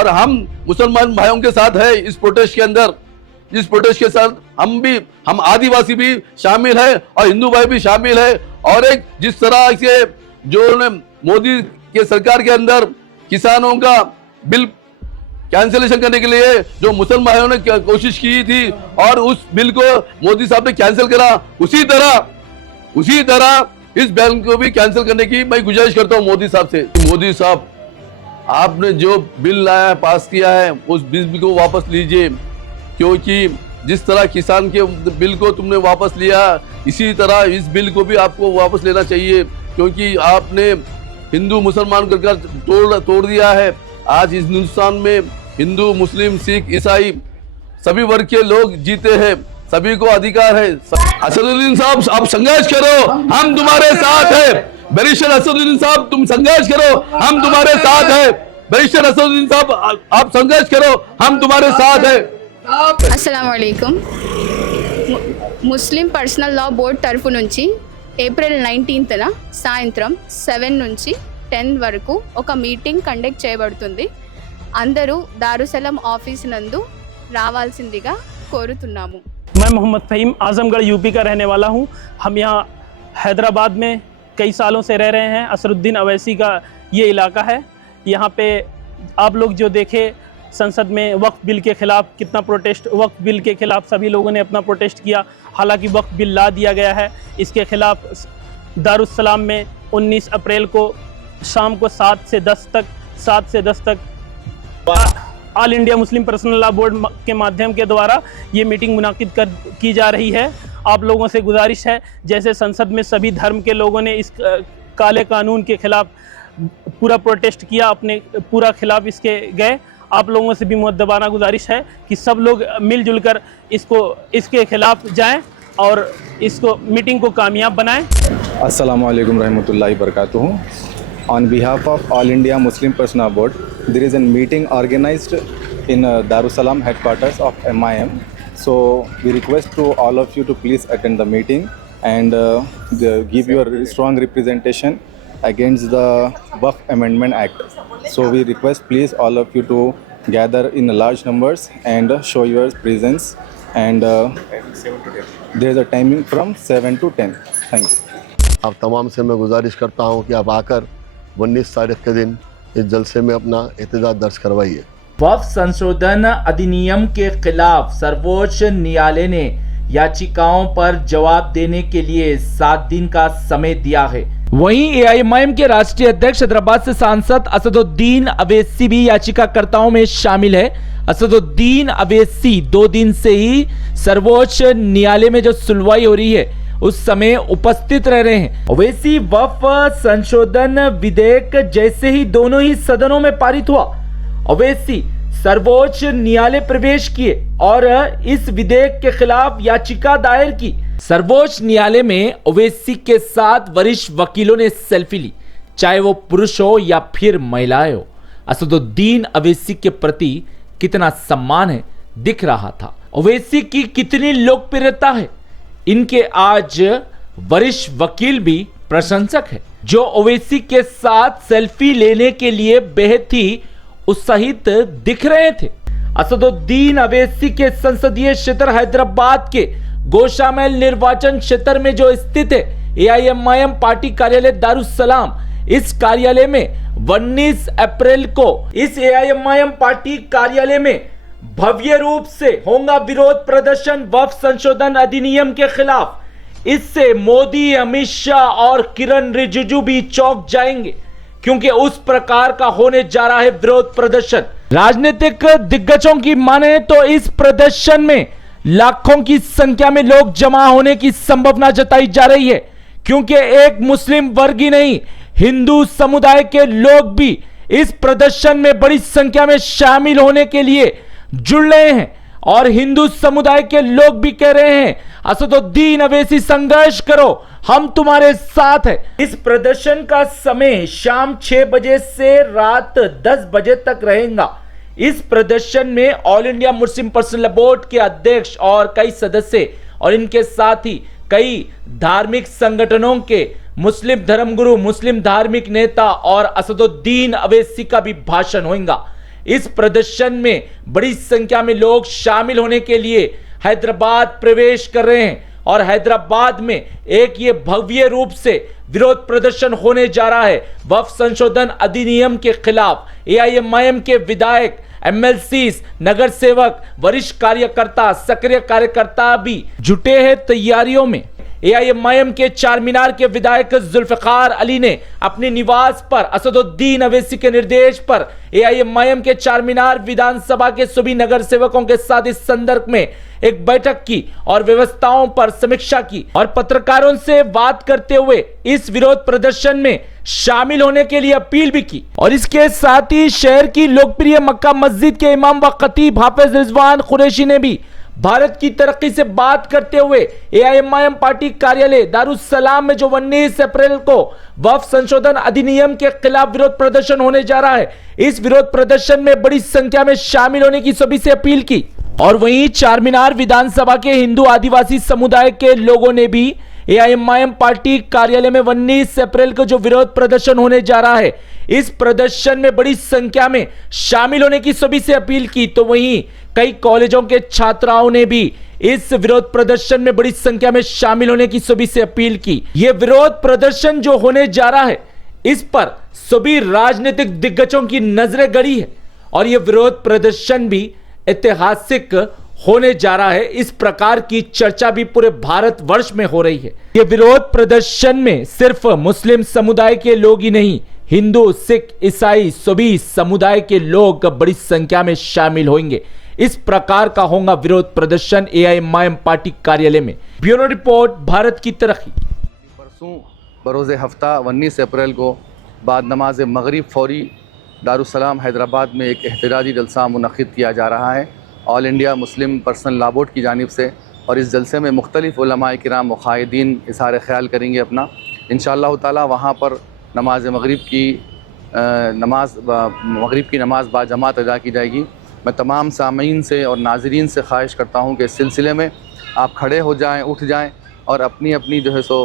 और हम मुसलमान भाइयों के साथ है इस प्रोटेस्ट के अंदर। इस प्रोटेस्ट के साथ हम आदिवासी भी शामिल है और हिंदू भाई भी शामिल है। और एक जिस तरह से जो मोदी के सरकार के अंदर किसानों का बिल कैंसिलेशन करने के लिए जो मुसलमान भाइयों ने कोशिश की थी और उस बिल को मोदी साहब ने कैंसिल करा, उसी तरह इस बिल को भी कैंसिल करने की मैं गुजारिश करता हूं मोदी साहब से। मोदी साहब, आपने जो बिल लाया पास किया है उस बिल को वापस लीजिए, क्योंकि जिस तरह किसान के बिल को तुमने वापस लिया इसी तरह इस बिल को भी आपको वापस लेना चाहिए, क्योंकि आपने हिंदू मुसलमान कर तोड़ दिया है। आज इस हिंदुस्तान में हिंदू, मुस्लिम, सिख, ईसाई सभी वर्ग के लोग जीते हैं, सभी को अधिकार है। असदुद्दीन साहब, आप संघर्ष करो, हम तुम्हारे साथ हैं। बैरिस्टर असदुद्दीन साहब, तुम संघर्ष करो, हम तुम्हारे साथ हैं। बैरिस्टर असदुद्दीन साहब, आप संघर्ष करो, हम तुम्हारे साथ हैं। అస్సలాముఅలైకుం ముస్లిం పర్సనల్ లా బోర్డ్ తరఫు నుంచి ఏప్రిల్ 19న సాయంత్రం 7 నుంచి 10 వరకు ఒక మీటింగ్ కండక్ట్ చేయబడుతుంది। అందరూ దారుసలాం ఆఫీస్ నందు రావాల్సిందిగా కోరుతున్నాము। मैं मोहम्मद फ़हीम आज़मगढ़ यूपी का रहने वाला हूं। हम यहां हैदराबाद में कई सालों से रह रहे हैं। असरुद्दीन अवैसी का ये इलाका है। यहां पे आप लोग जो देखे संसद में वक्फ बिल के ख़िलाफ़ कितना प्रोटेस्ट, वक्फ बिल के ख़िलाफ़ सभी लोगों ने अपना प्रोटेस्ट किया। हालांकि वक्फ बिल ला दिया गया है। इसके ख़िलाफ़ दारुस्सलाम में 19 अप्रैल को शाम को 7 से 10 तक all India Muslim personal law board के माध्यम के द्वारा ये मीटिंग मुनाकिद की जा रही है। आप लोगों से गुजारिश है, जैसे संसद में सभी धर्म के लोगों ने इस काले कानून के ख़िलाफ़ पूरा प्रोटेस्ट किया, अपने पूरा खिलाफ इसके गए, आप लोगों से भी मुअद्दबाना गुजारिश है कि सब लोग मिलजुल कर इसके खिलाफ जाएं और इसको मीटिंग को कामयाब बनाएं। अस्सलामु अलैकुम रहमतुल्लाहि बरकातुहू। On behalf of All India Muslim Personnel Board, there is a meeting organized in Darussalam headquarters of MIM. So we request to all of you to please attend the meeting and give your strong representation against the Waqf Amendment Act. So we request please all of you to gather in large numbers and show your presence, and there is a timing from 7 to 10. Thank you. आप तमाम से मैं गुजारिश करता हूँ कि आप आकर 19 तारीख के दिन इस जलसे में अपना एहतजाज दर्ज करवाइए। वक्फ संशोधन अधिनियम के खिलाफ सर्वोच्च न्यायालय ने याचिकाओं पर जवाब देने के लिए 7 दिन का समय दिया है। वहीं एआईएमआईएम के राष्ट्रीय अध्यक्ष हैदराबाद से सांसद असदुद्दीन अवैसी भी याचिकाकर्ताओं में शामिल है। असदुद्दीन अवैसी 2 दिन से ही सर्वोच्च न्यायालय में जो सुनवाई हो रही है उस समय उपस्थित रह रहे हैं। अवैसी वक्फ संशोधन विधेयक जैसे ही दोनों ही सदनों में पारित हुआ, अवैसी सर्वोच्च न्यायालय प्रवेश किए और इस विधेयक के खिलाफ याचिका दायर की। सर्वोच्च न्यायालय में अवैसी के साथ वरिष्ठ वकीलों ने सेल्फी ली, चाहे वो पुरुष हो या फिर महिलाएं हो। असदुद्दीन अवैसी के प्रति कितना सम्मान है दिख रहा था। अवैसी की कितनी लोकप्रियता है, इनके आज वरिष्ठ वकील भी प्रशंसक है, जो ओवैसी के साथ सेल्फी लेने के लिए बेहद ही उत्साहित दिख रहे थे। असदुद्दीन अवैसी के संसदीय क्षेत्र हैदराबाद के गोशामहल निर्वाचन क्षेत्र में जो स्थित है एआईएमआईएम पार्टी कार्यालय दारुस्सलाम, इस कार्यालय में 19 अप्रैल को इस एआईएमआईएम पार्टी कार्यालय में भव्य रूप से होगा विरोध प्रदर्शन वक्फ संशोधन अधिनियम के खिलाफ। इससे मोदी, अमित शाह और किरण रिजिजू भी चौंक जाएंगे, क्योंकि उस प्रकार का होने जा रहा है विरोध प्रदर्शन। राजनीतिक दिग्गजों की माने तो इस प्रदर्शन में लाखों की संख्या में लोग जमा होने की संभावना जताई जा रही है, क्योंकि एक मुस्लिम वर्ग ही नहीं, हिंदू समुदाय के लोग भी इस प्रदर्शन में बड़ी संख्या में शामिल होने के लिए जुड़ रहे हैं। और हिंदू समुदाय के लोग भी कह रहे हैं, असदुद्दीन अवैसी संघर्ष करो, हम तुम्हारे साथ हैं। इस प्रदर्शन का समय शाम 6 बजे से रात 10 बजे तक रहेगा। इस प्रदर्शन में all India Muslim personal board के अध्यक्ष और कई सदस्य और इनके साथ ही कई धार्मिक संगठनों के मुस्लिम धर्मगुरु, मुस्लिम धार्मिक नेता और असदुद्दीन अवैसी का भी भाषण होगा। इस प्रदर्शन में बड़ी संख्या में लोग शामिल होने के लिए हैदराबाद प्रवेश कर रहे हैं और हैदराबाद में एक ये भव्य रूप से विरोध प्रदर्शन होने जा रहा है। वक्फ संशोधन अधिनियम के खिलाफ AIMIM के विधायक, MLCs, नगर सेवक, वरिष्ठ कार्यकर्ता, सक्रिय कार्यकर्ता भी जुटे हैं तैयारियों में। AIMIM के चारमीनार के विधायक जुल्फिकार अली ने अपने निवास पर असदुद्दीन अवैसी के निर्देश पर AIMIM के चारमीनार विधानसभा के सभी नगर सेवकों के साथ इस संदर्भ में एक बैठक की और व्यवस्थाओं पर समीक्षा की और पत्रकारों से बात करते हुए इस विरोध प्रदर्शन में शामिल होने के लिए अपील भी की। और इसके साथ ही शहर की लोकप्रिय मक्का मस्जिद के इमाम व खतीब हाफिज रिजवान कुरैशी ने भी भारत की तरक्की से बात करते हुए AIMIM पार्टी कार्यालय दारुसलाम में जो 19 अप्रैल को वक्फ संशोधन अधिनियम के खिलाफ विरोध प्रदर्शन होने जा रहा है, इस विरोध प्रदर्शन में बड़ी संख्या में शामिल होने की सभी से अपील की। और वहीं चारमीनार विधानसभा के हिंदू आदिवासी समुदाय के लोगों ने भी AIMIM पार्टी कार्यालय में 19 अप्रैल को जो विरोध प्रदर्शन होने जा रहा है, इस प्रदर्शन में बड़ी संख्या में शामिल होने की सभी से अपील की। तो वहीं कई कॉलेजों के छात्राओं ने भी इस विरोध प्रदर्शन में बड़ी संख्या में शामिल होने की सभी से अपील की। यह विरोध प्रदर्शन जो होने जा रहा है, इस पर सभी राजनीतिक दिग्गजों की नजरें गड़ी है और यह विरोध प्रदर्शन भी ऐतिहासिक होने जा रहा है। इस प्रकार की चर्चा भी पूरे भारतवर्ष में हो रही है। ये विरोध प्रदर्शन में सिर्फ मुस्लिम समुदाय के लोग ही नहीं, हिंदू, सिख, ईसाई सभी समुदाय के लोग बड़ी संख्या में शामिल होंगे। इस प्रकार का होगा विरोध प्रदर्शन AIMIM पार्टी कार्यालय में। ब्यूरो रिपोर्ट, भारत की तरक्की। परसों बरोज़ हफ्ता 19 अप्रैल को बाद नमाज मगरिब फौरी दारुसलाम हैदराबाद में एक एहतजाजी जलसा मुनक़िद किया जा रहा है all India Muslim personal law board की जानिब से। और इस जलसे में मुख्तलिफ़ उलमाए किराम मुक़ायदीन इज़हार ख़याल करेंगे अपना। इंशाअल्लाह ताला वहाँ पर नमाज मगरिब की नमाज बाजमात अदा की जाएगी। मैं तमाम सामीन से और नाज़रीन से ख्वाहिश करता हूँ कि इस सिलसिले में आप खड़े हो जाएँ, उठ जाएँ और अपनी अपनी जो है सो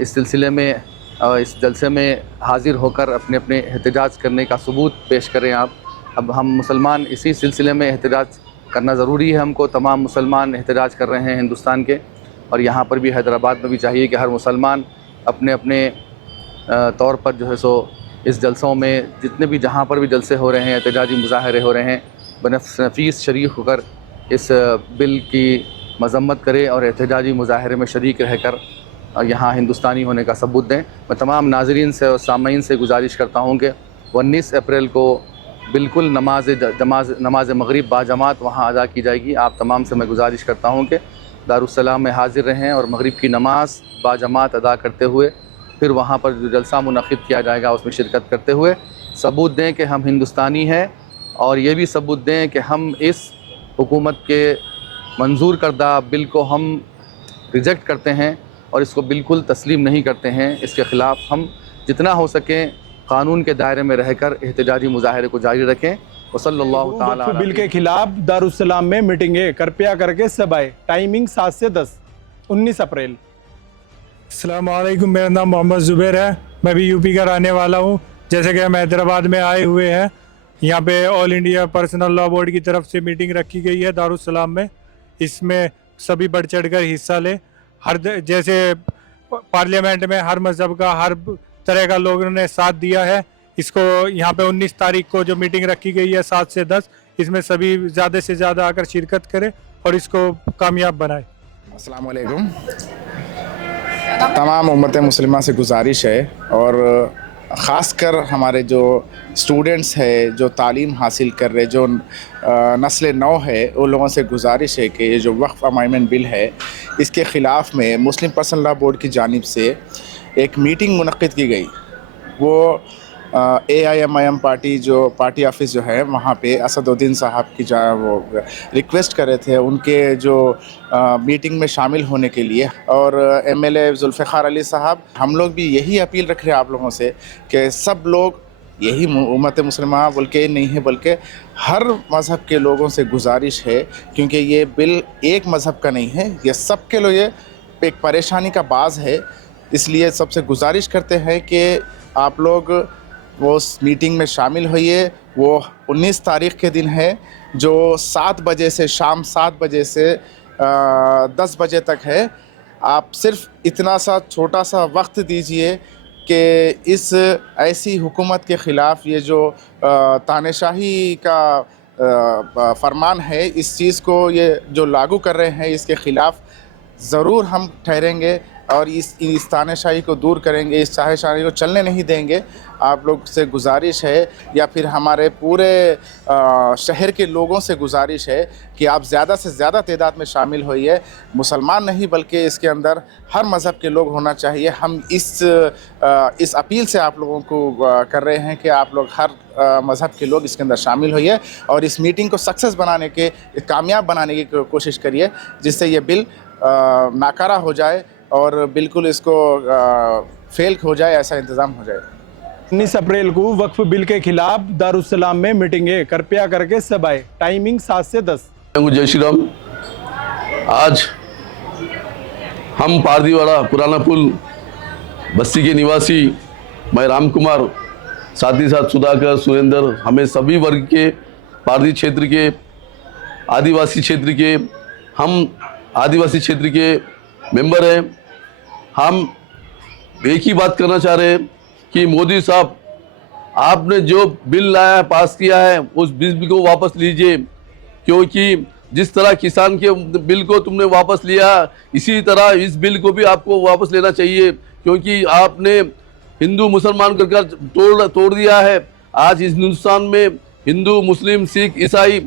इस सिलसिले में इस जलसे में हाज़िर होकर अपने अपने एहतजाज करने का सबूत पेश करें आप। अब हम मुसलमान इसी सिलसिले में एहतजाज करना ज़रूरी है हमको। तमाम मुसलमान एहतजाज कर रहे हैं हिंदुस्तान के, और यहाँ पर भी हैदराबाद में भी चाहिए कि हर मुसलमान अपने अपने तौर पर जो है सो इस जलसों में जितने भी जहाँ पर भी जलसे हो रहे हैं, एहतजाजी मुजाहरे हो रहे हैं, बनफीस शरीक होकर इस बिल की मजम्मत करें और एहतजाजी मुजाहरे में शरीक रहकर यहाँ हिंदुस्तानी होने का सबूत दें। मैं तमाम नाज़रीन से और सामीन से गुजारिश करता हूँ कि 19 अप्रैल को बिल्कुल नमाज मगरिब बाजमात वहाँ अदा की जाएगी। आप तमाम से मैं गुजारिश करता हूँ कि दारुसलाम में हाज़िर रहें और मगरिब की नमाज बाजमात अदा करते हुए फिर वहाँ पर जो जलसा मुनक़िद किया जाएगा उसमें शिरकत करते हुए सबूत दें कि हम हिंदुस्तानी हैं, और ये भी सबूत दें कि हम इस हुकूमत के मंजूर करदा बिल को हम रिजेक्ट करते हैं और इसको बिल्कुल तस्लीम नहीं करते हैं। इसके ख़िलाफ़ हम जितना हो सके कानून के दायरे में रहकर एहतजाजी मुजाहरे को जारी रखें। वसल्लल्लाहु ताला बिल के खिलाफ दारुसलाम में मीटिंग है, कृपया करके सब आए। टाइमिंग 7 से 10 19 अप्रैल। अस्सलाम वालेकुम, मेरा नाम मोहम्मद ज़ुबैर है, मैं भी यूपी का रहने वाला हूँ। जैसे कि हम हैदराबाद में आए हुए हैं, यहाँ पे all India personal law board की तरफ से मीटिंग रखी गई है दारुसलाम में। इसमें सभी बढ़ चढ़ कर हिस्सा लें। जैसे पार्लियामेंट में हर मज़हब का, हर तरह का लोगों ने साथ दिया है। इसको यहाँ पे 19 तारीख को जो मीटिंग रखी गई है 7 से 10, इसमें सभी ज़्यादा से ज़्यादा आकर शिरकत करें और इसको कामयाब बनाएं। अस्सलाम वालेकुम। तमाम उम्मत मुस्लिमा से गुजारिश है और ख़ासकर हमारे जो स्टूडेंट्स है, जो तालीम हासिल कर रहे, जो नस्ल नौ है, उन लोगों से गुजारिश है कि ये जो वक्फ अमेंडमेंट बिल है, इसके ख़िलाफ़ में मुस्लिम पर्सनल लॉ बोर्ड की जानिब से एक मीटिंग मुनक़्क़िद की गई। वो AIMIM पार्टी जो पार्टी ऑफिस जो है वहाँ पे असदुद्दीन साहब की वो रिक्वेस्ट कर रहे थे उनके जो मीटिंग में शामिल होने के लिए, और MLA जुल्फ़िकार अली साहब, हम लोग भी यही अपील रख रहे हैं आप लोगों से कि सब लोग, यही उम्मत मुस्लिमा बल्कि नहीं है बल्कि हर मज़हब के लोगों से गुजारिश है, क्योंकि ये बिल एक मज़हब का नहीं है, ये सब के लिए एक परेशानी का बाज़ है। इसलिए सबसे गुजारिश करते हैं कि आप लोग वो उस मीटिंग में शामिल होइए। वो 19 तारीख़ के दिन है जो 7 बजे से शाम 7 बजे से 10 बजे तक है। आप सिर्फ इतना सा छोटा सा वक्त दीजिए कि इस ऐसी हुकूमत के ख़िलाफ़ ये जो तानाशाही का फरमान है, इस चीज़ को ये जो लागू कर रहे हैं इसके ख़िलाफ़ ज़रूर हम ठहरेंगे और इस तानाशाही को दूर करेंगे, इस तानाशाही को चलने नहीं देंगे। आप लोग से गुजारिश है या फिर हमारे पूरे शहर के लोगों से गुजारिश है कि आप ज़्यादा से ज़्यादा तादाद में शामिल होइए। मुसलमान नहीं बल्कि इसके अंदर हर मज़हब के लोग होना चाहिए। हम इस अपील से आप लोगों को कर रहे हैं कि आप लोग हर मज़हब के लोग इसके अंदर शामिल होइए और इस मीटिंग को सक्सेस बनाने के, कामयाब बनाने की कोशिश करिए, जिससे ये बिल नाकारा हो जाए और बिल्कुल इसको फेल हो जाए, ऐसा इंतज़ाम हो जाए। 19 अप्रैल को वक्फ बिल के खिलाफ दारुसलाम में मीटिंग है, कृपया करके सब आए। टाइमिंग 7 से 10। जय श्री राम। आज हम पारदीवाड़ा पुराना पुल बस्ती के निवासी मैं राम कुमार, साथ ही साथ सुधाकर, सुरेंद्र, हमें सभी वर्ग के पारदी क्षेत्र के, आदिवासी क्षेत्र के, हम आदिवासी क्षेत्र के मेंबर हैं। हम एक ही बात करना चाह रहे हैं कि मोदी साहब, आपने जो बिल लाया, पास किया है, उस बिल को वापस लीजिए, क्योंकि जिस तरह किसान के बिल को तुमने वापस लिया, इसी तरह इस बिल को भी आपको वापस लेना चाहिए, क्योंकि आपने हिंदू मुसलमान कर तोड़ दिया है। आज इस हिंदुस्तान में हिंदू, मुस्लिम, सिख, ईसाई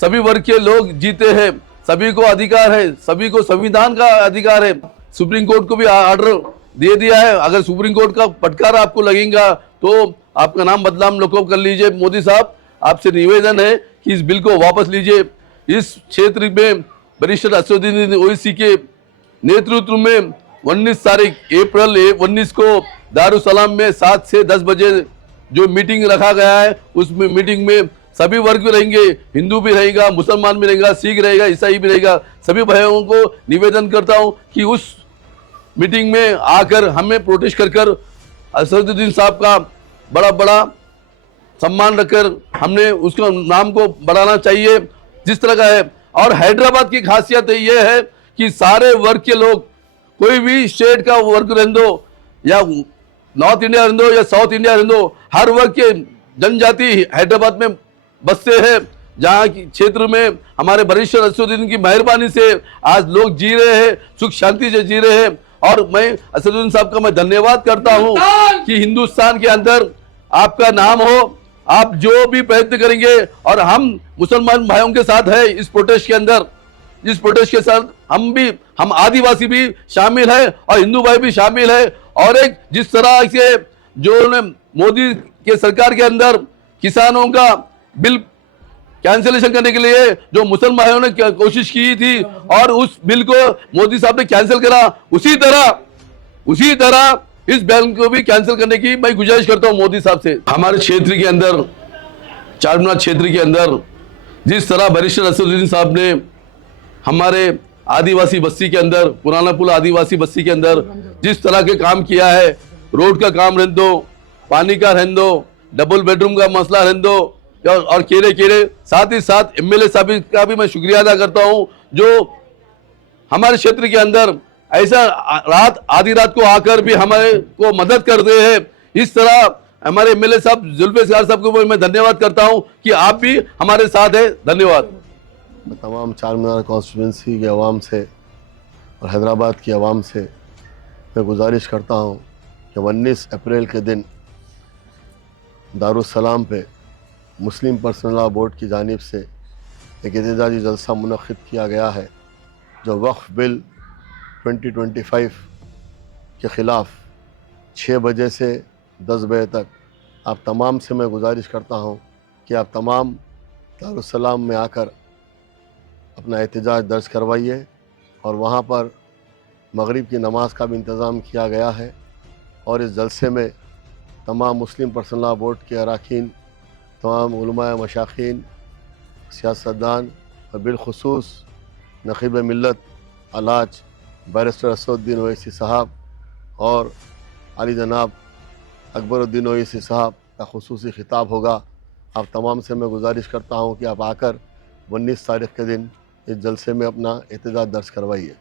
सभी वर्ग के लोग जीते हैं, सभी को अधिकार है, सभी को संविधान का अधिकार है। सुप्रीम कोर्ट को भी ऑर्डर दे दिया है। अगर सुप्रीम कोर्ट का फटकार आपको लगेगा तो आपका नाम बदनाम लोगों कर लीजिए। मोदी साहब, आपसे निवेदन है कि इस बिल को वापस लीजिए। इस क्षेत्र में बैरिस्टर असदुद्दीन ओवैसी के नेतृत्व में 19 तारीख अप्रैल 19 को दारुसलाम में 7 से 10 बजे जो मीटिंग रखा गया है, उस मीटिंग में सभी वर्ग भी रहेंगे, हिंदू भी रहेगा, मुसलमान भी रहेगा, सिख रहेगा, ईसाई भी रहेगा। सभी भाइयों को निवेदन करता हूं कि उस मीटिंग में आकर हमें प्रोटेस्ट कर असदुद्दीन साहब का बड़ा सम्मान रखकर हमने उसका नाम को बढ़ाना चाहिए जिस तरह का है। और हैदराबाद की खासियत ये है कि सारे वर्ग के लोग, कोई भी स्टेट का वर्ग रहने दो या नॉर्थ इंडिया रहने दो या साउथ इंडिया रहने दो, हर वर्ग के जनजाति हैदराबाद में बसते हैं, जहाँ की क्षेत्र में हमारे बैरिस्टर असदुद्दीन की मेहरबानी से आज लोग जी रहे हैं, सुख शांति से जी रहे हैं। और मैं असदुद्दीन साहब का मैं धन्यवाद करता हूं कि हिंदुस्तान के अंदर आपका नाम हो, आप जो भी प्रयत्न करेंगे और हम मुसलमान भाइयों के साथ है इस प्रोटेस्ट के अंदर। इस प्रोटेस्ट के साथ हम आदिवासी भी शामिल है और हिंदू भाई भी शामिल है। और एक जिस तरह से जो मोदी के सरकार के अंदर किसानों का बिल कैंसिलेशन करने के लिए जो मुसलमान भाइयों ने कोशिश की थी और उस बिल को मोदी साहब ने कैंसिल करा, उसी तरह इस बिल को भी कैंसिल करने की मैं गुजारिश करता हूं मोदी साहब से। हमारे क्षेत्र के अंदर, चारमीनार क्षेत्र के अंदर जिस तरह बैरिस्टर असदुद्दीन साहब ने हमारे आदिवासी बस्ती के अंदर, पुराना पुल आदिवासी बस्ती के अंदर जिस तरह के काम किया है, रोड का काम रहने दो, पानी का रहने दो, डबल बेडरूम का मसला रहने दो, और केरे साथ ही साथ एमएलए साहब का भी मैं शुक्रिया अदा करता हूं जो हमारे क्षेत्र के अंदर ऐसा आधी रात को आकर भी हमारे को मदद करते हैं। इस तरह हमारे एमएलए साहब जुल्फिकार साहब को मैं धन्यवाद करता हूं कि आप भी हमारे साथ हैं। धन्यवाद। मैं तमाम चारमीनार कॉन्स्टिट्यूंसी के अवाम से और हैदराबाद की अवाम से मैं गुजारिश करता हूं कि 19 अप्रैल के दिन दारुसलाम पे मुस्लिम पर्सनल लॉ बोर्ड की जानिब से एक एहतजाजी जलसा मुनक़्क़िद किया गया है जो वक्फ बिल 2025 के ख़िलाफ़ 6 बजे से 10 बजे तक आप तमाम से मैं गुजारिश करता हूं कि आप तमाम दारुसलाम में आकर अपना एहतजाज दर्ज करवाइए। और वहां पर मगरिब की नमाज का भी इंतज़ाम किया गया है। और इस जलसे में तमाम मुस्लिम पर्सनल लॉ बोर्ड के अरकान, तमाम उलमा मशाखीन, सियासतदान और बिलखुसूस नक़ीब मिल्लत अलाज बैरिस्टर असदुद्दीन ओवैसी साहब और अली जनाब अकबरुद्दीन ओवैसी साहब का खुसूसी खिताब होगा। आप तमाम से मैं गुजारिश करता हूँ कि आप आकर 19 तारीख़ के दिन इस जलसे में अपना एहतजाज दर्ज करवाइए।